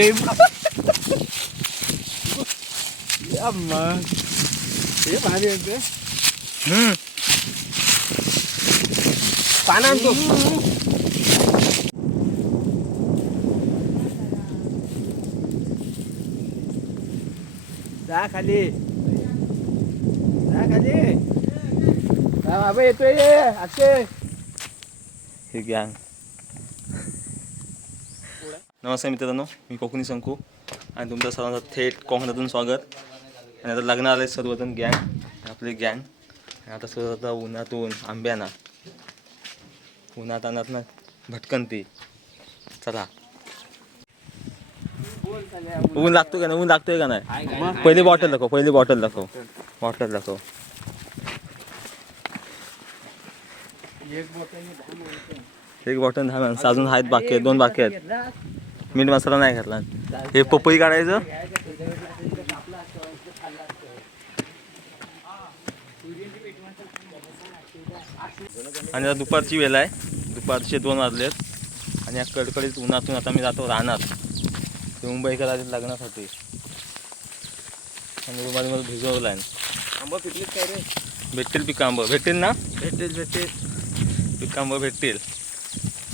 ते मग हे भारी होते हम्म पाना आणतो जा खाली जा खाली जा बाबा येतोय ये अक्षय हे गँग नमस्कार मित्रांनो मी कोकणी संकू आणि तुमचं सर्वांचं थेट कोकणातून स्वागत. आणि आता लग्न आले सर्वजण गँग आपली गँग. आणि आता सर्व आता उन्हातून आंब्याना. उन्हात अनात ना भटकंती. चला. ऊन लागतो का नाही? ऊन लागतोय का नाही? पहिली बॉटल दाखव पहिली बॉटल दाखव. बॉटल दाखव. एक बॉटल दहा माणसं अजून आहेत बाकी आहेत दोन बाकी आहेत. मीठ मसाला नाही घातला. हे पपई काढायचं. आणि आता दुपारची वेळ आहे. दुपारचे दोन वाजलेत. आणि या कडकडीत उन्हातून आता मी जातो राहणार. ते मुंबईकर आले लग्नासाठी. आणि रुमाली मला भिजवला आहे आंबा पिकलीत काय रे? भेटतील पिका आंबं भेटतील ना? भेटेल भेटेल पिका आंबं भेटतील.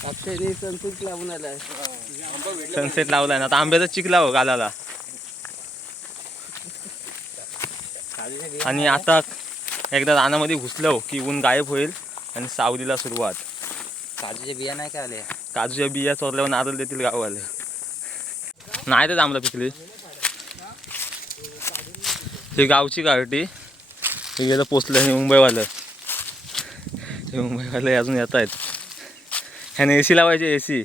अक्षयने संतूक लावून आलाय सनसेट लावलाय ना. आता आंब्याचा चिक लाव गालाला. आणि आता एकदा रानामध्ये घुसलो की ऊन गायब होईल आणि सावलीला सुरुवात. काजूच्या बिया नाही का आल्या? काजूच्या बिया चोरल्यावर नारळ देतील गाववाले. नाही तर आंबला पिकली. ही गावची गारटी. हे गेलं पोचलं हे मुंबईवालं. हे मुंबईवाले अजून येत आहेत. ह्याने ए सी लावायचे ए सी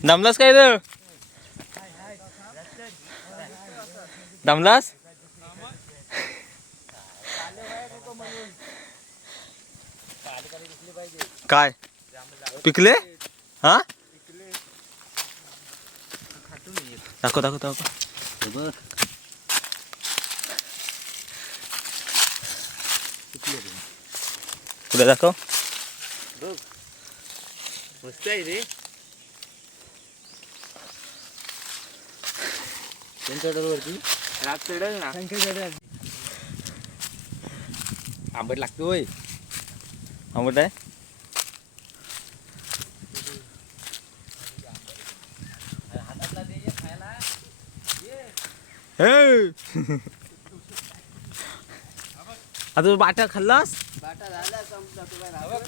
दमलास काय रे दमलास काय पिकले हा दाखव दाखव दाखव पुढे दाखव मस्त आहे रे वरती रात चढल ना आंबट आंबट आहे. आता तू बाट्या खाल्लास बाटा झाला संपला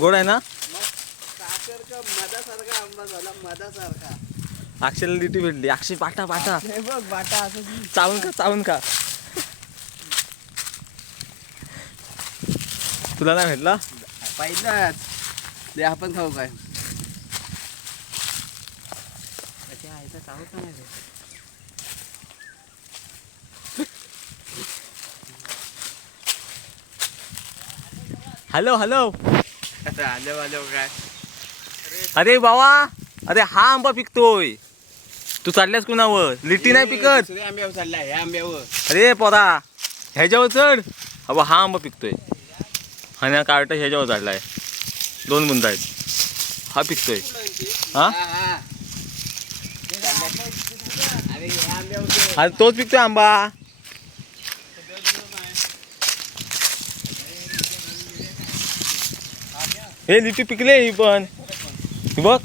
गोड आहे ना? साखर का मधासारखा आंबा झाला मधासारखा. अक्षयला लिटी भेटली. अक्षय बाटा बाटा हे बघ बाटा असं चावून का चावून का तुला नाही भेटला? ते आपण खाऊ काय. हॅलो हॅलो आलं आलं काय अरे बाबा अरे हा आंबा पिकतोय. तू चालल्यास कुणावर? लिटी नाही पिकत. आंब्यावर चाललाय ह्या आंब्यावर. अरे पोरा ह्याच्यावर चढ. अबा हा आंबा पिकतोय. आणि हा कार्ट ह्याच्यावर चढलाय दोन बुंदा आहेत. हा पिकतोय. हा. अरे हा तोच पिकतोय आंबा. हे लिटी पिकले ही पण. बघ.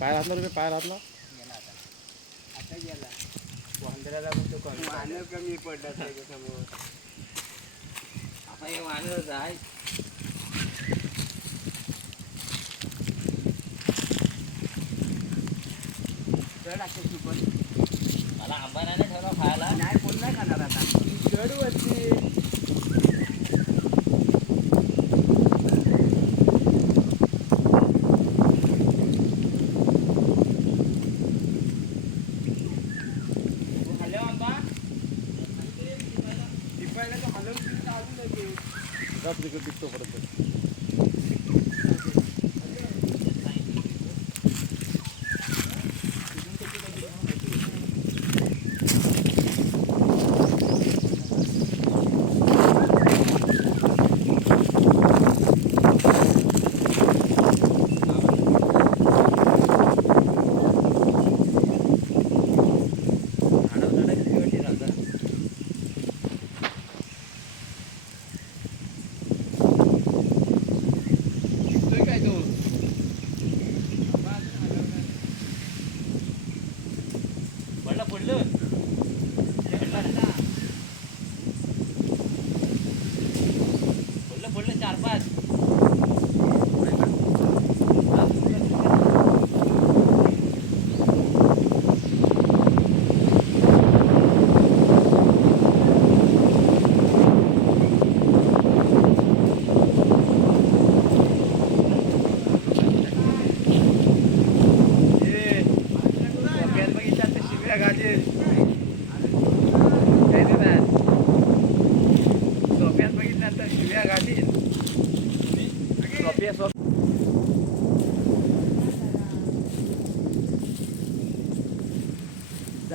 पाय घातला रे पाय घातला आता गेला वांदराला पण तो कमी वानर कमी पडला त्याच्यासमोर. आता हे वानरच आहे चढ तू पण मला आंबा नाही ठेवला खायला. नाही कोण नाही खाणार आता. चढ वरती टिपायला हलवून अजून दिसतो परत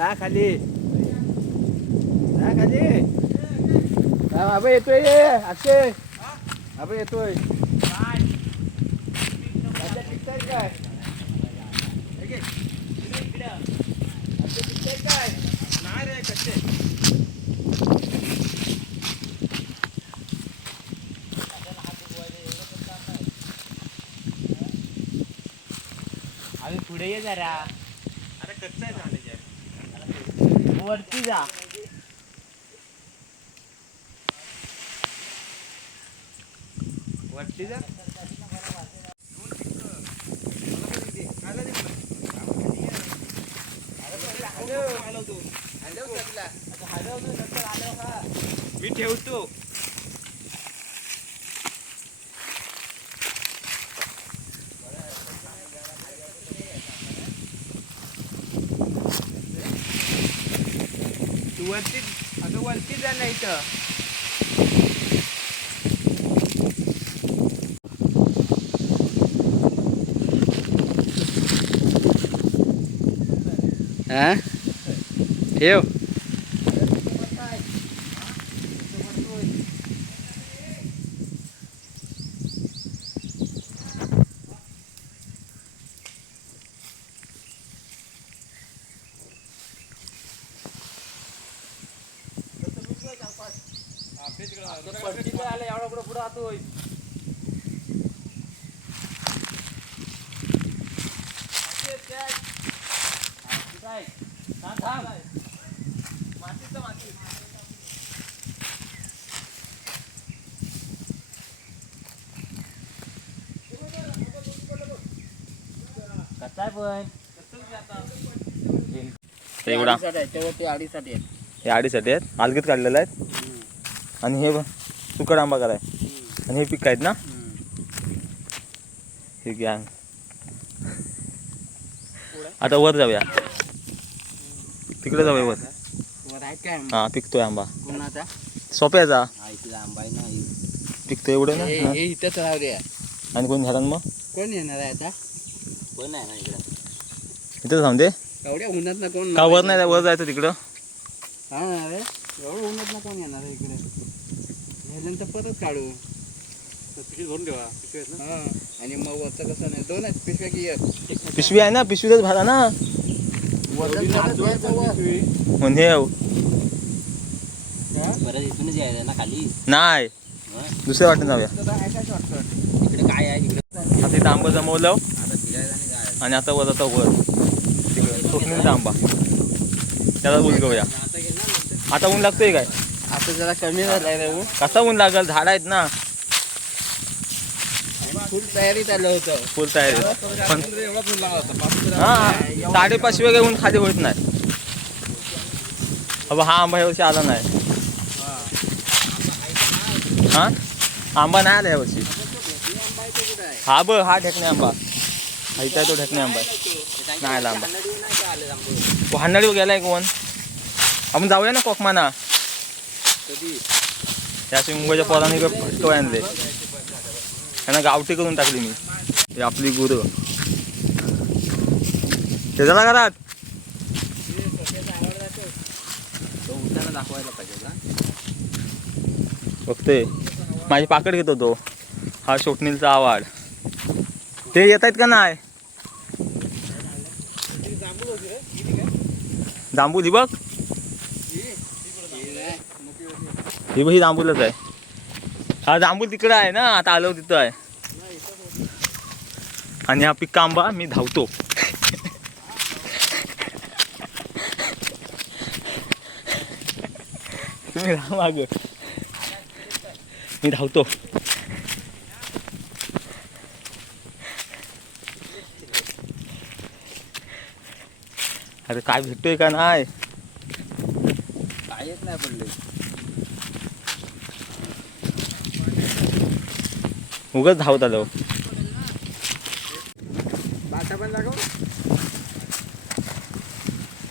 जा खाली. जा खाली. हा, बाबा येतोय ये. अक्षय. बाबा येतोय. काय काय? नाही रे कसे आम्ही पुढे ये जरा अरे कच्चा आहे झाले वरती जा. वरती जा. मी ठेवतो. वरती अगं वरती जा नाही तर हा? ठेव. एवढा पुढे कसा पण तर एवढा त्यावरती आडीसाठी आहे हे आडीसाठी आहेत. आलगीत काढलेलं आहेत. आणि हे बघ. सुकट आंबा कराय. आणि हे पीक आहेत ना? हे गँग आता वर जाऊया. तिकडे जाऊया वर. हा पिकतोय आंबा. सोप्याचा पिकतोय एवढं ना? इथंच राहू द्या. आणि कोण झालं मग? कोण येणार आहे आता? पण आहे ना इकडं? इथं थांब दे. एवढ्या उन्हात ना कोण का वर नाही वर जायचं तिकडं? हा एवढं उन्हात ना कोण येणार आहे इकडे? नेल्यानंतर परत काढू. भरून ठेवा हा आणि मग वरचं कसं नाही दोन आहेत पिशव्या की एक? पिशवी आहे ना पिशवीतच भरा ना. वर. हे परत इथूनच यायचं ना खाली? नाही. हं? दुसऱ्या वाटेन जाऊया. तर आहे काय shortcut? इकडे काय आहे? इकडे आता इथं आंबा जमवलं. आता फिरायला आणि आता वर आता वर. तिकडे. स्वप्नीलचा आंबा त्याला उलगवूया. आता ऊन लागतोय काय? आता जरा कमी झालाय रे ऊन. कसा ऊन लागल? झाड आहेत ना. फुल तयारीत आलं होतं. फुल तयारी. पण हा साडेपाचशे वगैरे ऊन खाली होत नाही. अब हा आंबा यावर्षी आला नाही. हा? आंबा नाही आला यावर्षी. हा बघ हा ढेकणे आंबा. हा इथं आहे तो ढेकणे आंबा. नाही आला आंबा. भांडळी गेलाय कोण आपण जाऊया ना कोकमाना कधी त्याचे मुंबईच्या पोराने फटकं आणले त्यांना गावठी करून टाकली मी. हे आपली गुरं. ते झाला घरात दाखवायला पाहिजे बघते माझी पाकड घेतो तो हा शोटणीलचा आवाड ते येत आहेत का नाही? जांबू ही बघ. ही बघ ही जांभूलच आहे. हा जांभूल तिकडं आहे ना आता आलो तिथं आहे. आणि हा पिक आंबा मी धावतो. तुम्ही राहा माग. मी धावतो. अरे काय भेटतोय का नाही कायच नाही पडले उगाच धावत आलो. बाटा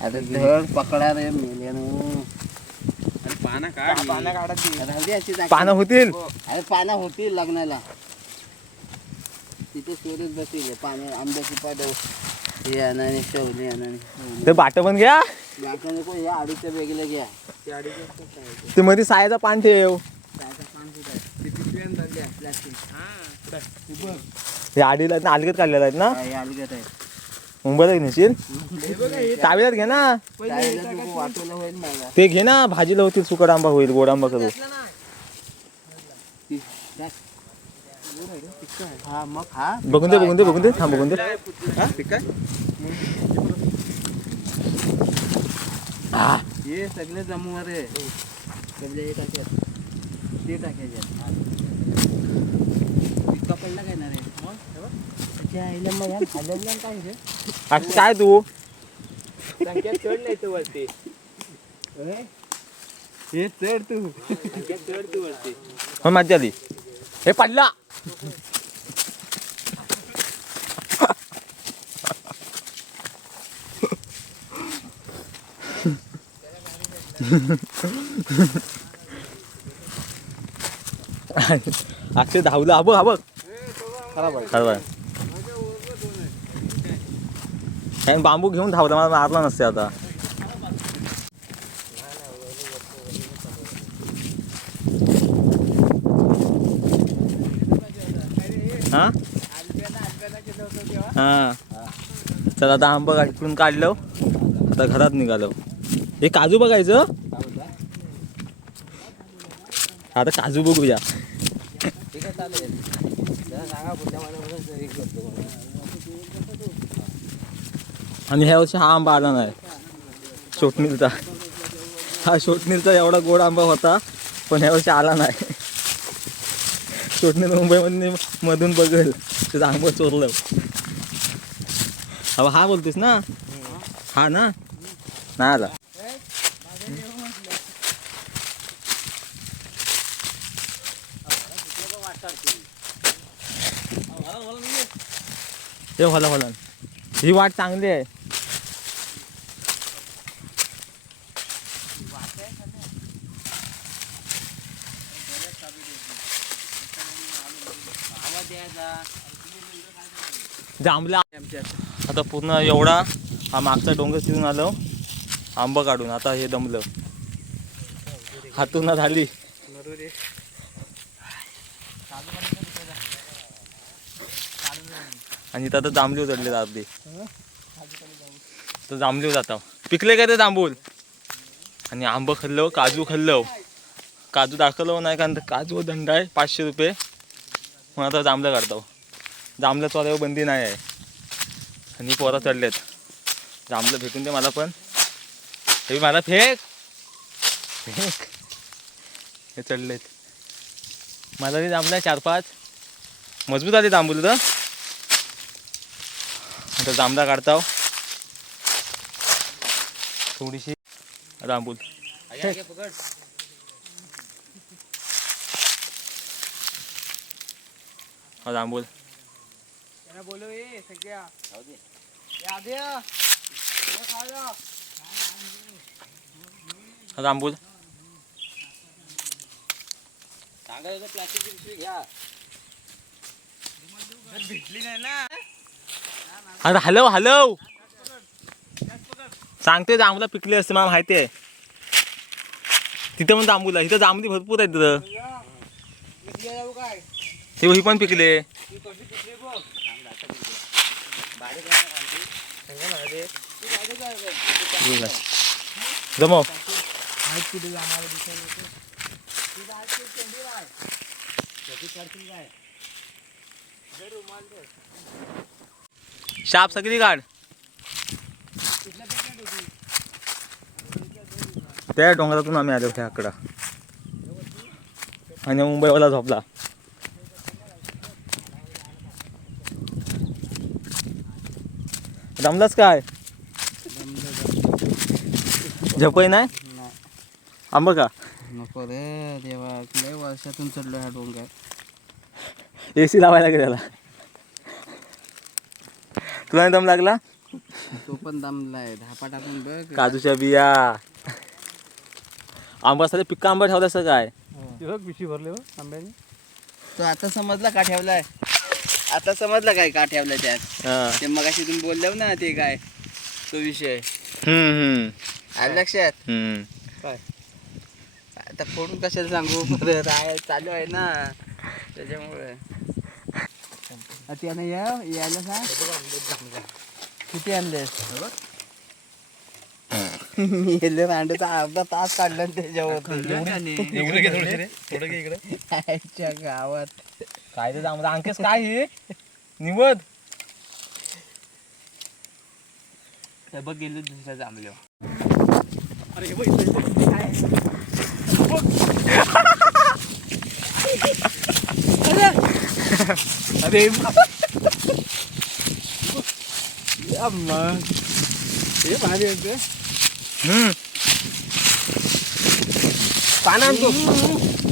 अरे धड पकडा रे पाना काढ. पाना काढत. पानं होतील. अरे पानं होतील लग्नाला. तिथे सोडत बसतील पानं आंब्याची पाडव हे अनाने शेवले अनाने ते बाट पण घ्या. बाकी नको हे आडूच्या वेगळं घ्या. ते मध्ये सायाचा पान ठेव. ते पिशव्यान धरल्या प्लास्टिक हे आडीला अलगत काढलेला आहेत ना? हा, हे अलगद मुंबईला नेशील ताब्यात घे ना. ते घे ना भाजीला होतील सुकट आंबा होईल गोड आंबा करू. हा बघून दे बघून दे बघून दे. थांब बघून दे. हा हे सगळे जमू रे सगळे ते टाकायचे पिक्का पडला काय ना रे त्याच्या आईला मग ह्या खाल्लेलं काय रे असं काय तू? संख्या चढ नाही तू वरती. हे चढ तू. चढ तू वरती. हो मज्जा आली. हे पडला. अक्षय धावलं. हा बघ हा बघ. खराब आहे. बांबू घेऊन धावला मला मारला नसते आता. हा? हा. चल आता आंबा इकडून काढलं. आता घरात निघालो. हे काजू बघायचं? आता काजू बघूया. आणि ह्या वर्षी हा आंबा आला नाही. शोटनीलचा हा शोटनीलचा एवढा गोड आंबा होता पण ह्या वर्षी आला नाही. शोटनील मुंबईमध्ये मधून बघेल तुझा आंबा चोरलं. अहो हा बोलतेस ना? हा ना? नाही आला. हे होला होला ही वाट चांगली आहे. जांभला आता पूर्ण एवढा हा मागचा डोंगर फिरून आलो. आंबा काढून आता हे दमलं. हातून झाली. आणि इथं आता चढले अर्धे तर जांभलीव जाता. पिकले काय ते जांभूल आणि आंब खाल्लं काजू खाल्लं. काजू दाखवलं नाही कारण काजू दंड आहे पाचशे रुपये. मग आता जांभलं काढतो. जांभलं चोरावर बंदी नाही आहे. आणि पोरं चढलेत. जांभलं फेकून दे मला पण. हे मला फेक. फेक. हे चढलेत. मला ते जांभलं चार पाच. मजबूत आले जांभूल तर. आता जांभळा काढताव. थोडीशी. पकड हा ये जा. हा जांभूल सांगायचं प्लास्टिकची पिशवी घ्या. भेटली नाही ना. अरे हलव हलव सांगते जांभूला पिकली असते मला माहिती आहे तिथं पण जांभूला इथं जांभली भरपूर आहे तिथं काय हे ही पण पिकले काय? जमव काय? शाप सगळी काढ? त्या डोंगरातून आम्ही आलो त्या आकडा. आणि मुंबईवाला झोपला. जमलाच काय? झपई नाही? नाही. आंब का? नको रे देवा लय वर्षातून चढलो ह्या डोंगर. ए सी लावायला गेला तुला नाही दम लागला? तो पण दमलाय. धापा टाकून बघ. काजूच्या बिया. आंबा असता पिक्का आंबा ठेवला असं काय? ते पिशवी भरले हो आंब्याने. तो आता समजला का ठेवलाय? आता समजला काय का ठेवलाय त्यात? हा. ते मगाशी तुम्ही बोलले ना ते काय तो विषय. हम्म हम्म. आलं लक्षात? हम्म. काय? आता फोडून कशाला सांगू? परत आहे चालू आहे ना. त्याच्यामुळे. त्यानं या यायला सांग किती आणले मी गेले अंड्याचा अर्धा तास काढला त्याच्यावरती इकडे घे थोडेसे रे थोडं घे इकडे आईच्या गावात काय ते जांभळं अंकेस काय हे निवद ते बघ गेलो दुसऱ्या जांभल्या अरे हे बघ इथं, इथं. अरे अम्मा हे भारी आहे ते. हम्म पानं आणतो. मग